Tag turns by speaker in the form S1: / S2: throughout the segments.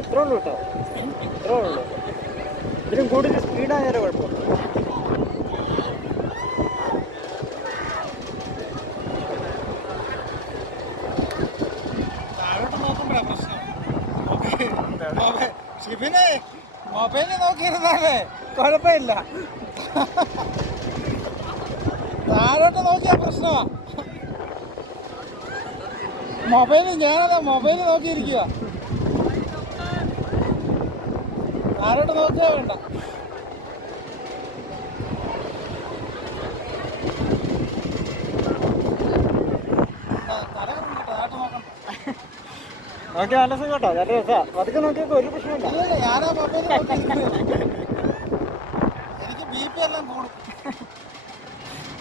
S1: ഇത്രേ ഉള്ളൂ കേട്ടോ ഇത്രേ ഉള്ളൂ ഇതിലും കൂടുതൽ സ്പീഡായാലും കുഴപ്പമില്ല.
S2: താഴോട്ട് നോക്കിയാ പ്രശ്നമാ. മൊബൈൽ ഞാനതാ മൊബൈൽ നോക്കിയിരിക്കുക താഴോട്ട് നോക്കുക വേണ്ട.
S1: നോക്കി നല്ല സുഖം കേട്ടോ നല്ല രസമാണ് പതുക്കെ നോക്കിയപ്പോ ഒരു പ്രശ്നമില്ല.
S2: എനിക്ക് ബി പി എല്ലാം കൂടും.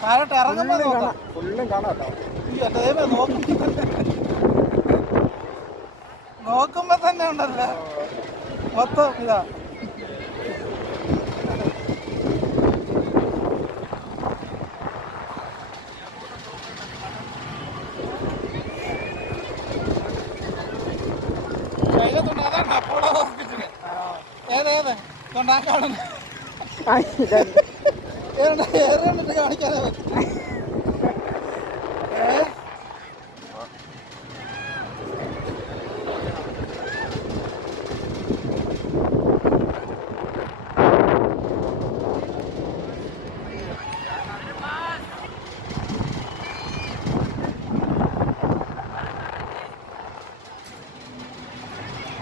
S2: താഴോട്ട് നോക്കാം.
S1: ഫുള്ളും കാണാം
S2: നോക്കുമ്പോ തന്നെ ഉണ്ടല്ലോ. മൊത്തം ഇതാ. കയ്യിലത്തുണ്ട്